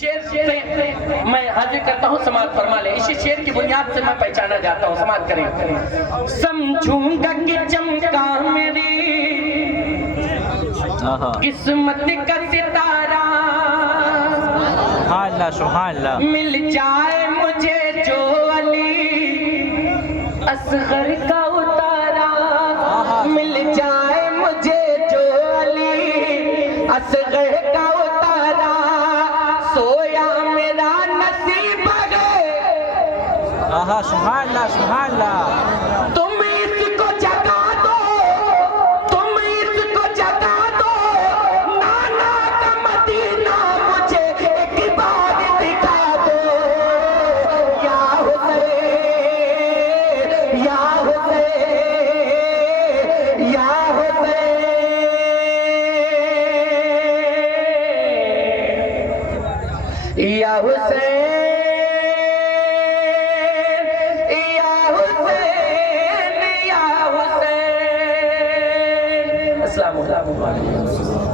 शेर से मैं हाजिर करता हूँ, समाप्त फरमा ले। इसी शेर की बुनियाद से मैं पहचाना जाता हूँ, समाप्त करें। समझूंगा कि चमका मेरी किस्मत का सितारा, सुभान अल्लाह, मिल जाए मुझे जो अली असगर का उतारा, मिल जाए मुझे जो अली असगर का उतारा, सोया मेरा नसीब है। सुभान अल्लाह, सुभान अल्लाह। तुम इसको जगा दो, तुम इसको जगा दो, नाना का मदीना मुझे एक बार दिखा दो। या हुसैन, या हुसैन, या हुसैन, या हुसैन, या हुसैन, या हुसैन। अस्सलाम वालेकुम।